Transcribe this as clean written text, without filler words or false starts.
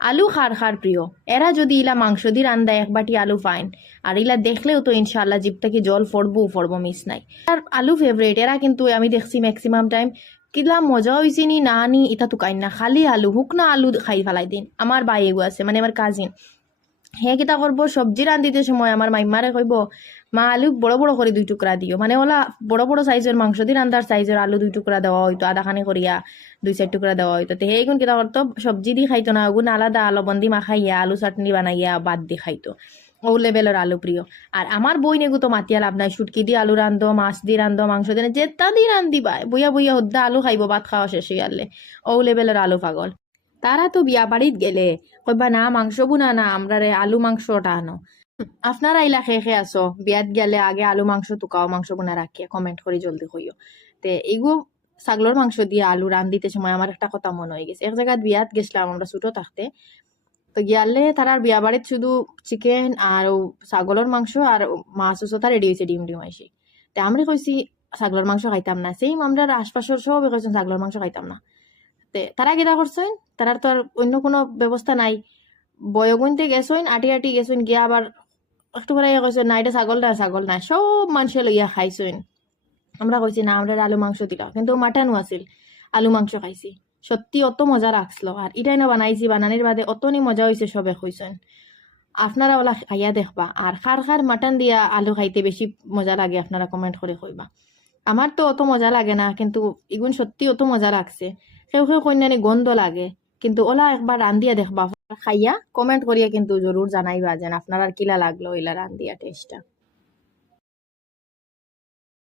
আলু খার খার প্রিয়। এরা যদি ইলা মাংস দিয়ে রান্দা এক বাটি আলু ফাইন, আর ইলা দেখলেও তো ইনশাল্লাহ জিভ থেকে জল ফড়বো মিস নাই। আর আলু ফেভারিট এরা, কিন্তু আমি দেখছি ম্যাক্সিমাম টাইম কিলা মজা হয়েছে নি না নি এটা তো কাই না, খালি আলু হুক না আলু খাই ফেলাই দিন। আমার বাই এগু আছে, মানে আমার কাজিন, হে কিতা করবো সবজি রান্ধিতে সময় আমার মাইমারে কইব, মা আলু বড় বড় করে 2 টুকরা দিও, মানে ওলা বড় বড় সাইজের মাংস দিয়ে রান্ধার সাইজের আলু 2 টুকরা দেওয়া হইতো, আধাখানি করিয়া 2-4 টুকরা দেওয়া হইতো। তো হেগুন কিতা করতো, সবজি দি খাইতো না, ওগুন আলাদা লবণ দি মাখাইয়া আলু চাটনি বানাইয়া বাদ দি খাইতো। ও লেভেলের আলু প্রিয়। আর আমার বই নেগু তো মাতিয়া লাভ নাই, শুটকি দিয়ে আলু রান্ধো, মাছ দিয়ে রান্ধো, মাংস দিয়ে যেটা দিয়ে রান্ধিবা বইয়া বইয়া হদ্দা আলু খাইব, ভাত খাওয়া শেষ হয়ে গেলে। ও লেভেলের আলু পাগল। তারা তো বিয়া বাড়িত গেলে কইবা না মাংস বুনা না, আমরা রে আলু মাংসটা আনো। আপনারা ইলা খেয়ে খেয়ে আসো বিয়াত গেলে আগে আলু মাংস টুকাও মাংস বোনা রাখিয়া, কমেন্ট করে জলদি কইও। তে এগু ছাগলের মাংস দিয়ে আলু রান্ধিতে সময় আমার একটা কথা মনে হয়ে গেছে। এক জায়গায় বিয়াত গেছিলাম আমরা ছোট থাকতে, তো গিয়ালে তারার বিয়া বাড়িত শুধু চিকেন আর ছাগলের মাংস আর মাছ উসতা রেডি হয়েছে, ডিম ডিম আইসি। তে আমরা কইছি ছাগলের মাংস খাইতাম না, সেই আমরা আশপাশের সব কইছেন ছাগলের মাংস খাইতাম না। তে তারা কিতা করছেন, তারার তো আর অন্য কোনো ব্যবস্থা নাই, বয়গুনতে গেছেন আটি আটি গেছেন গিয়া আবার একটু করে কইছেন না এটা ছাগল না, সব মানুষে লইয়া খাইছেন। আমরা কইছি না আমরা আলু মাংস দিলাম, কিন্তু মাটনও আছিল, আলু মাংস খাইছি। সত্যি অত মজা রাখছিল, আর এটাই না বানাইছি, বানানির বাদে অতনি মজা হয়েছে সবে কইছেন। আপনারা ওলা খাইয়া দেখবা, আর খার খার মাটন দিয়া আলু খাইতে বেশি মজা লাগে, আপনারা কমেন্ট করে কইবা। আমার তো অত মজা লাগে না, কিন্তু ইগুন সত্যি অত মজা লাগছে। কেউ কেউ কন্যানি গন্ধ লাগে, কিন্তু ওলা একবার রান্ধিয়া দেখবা, খাইয়া কমেন্ট করিয়া কিন্তু জরুর জানাইবা যেন আপনার আর কিলা লাগলো ইলা রান্ধিয়া টেস্টটা।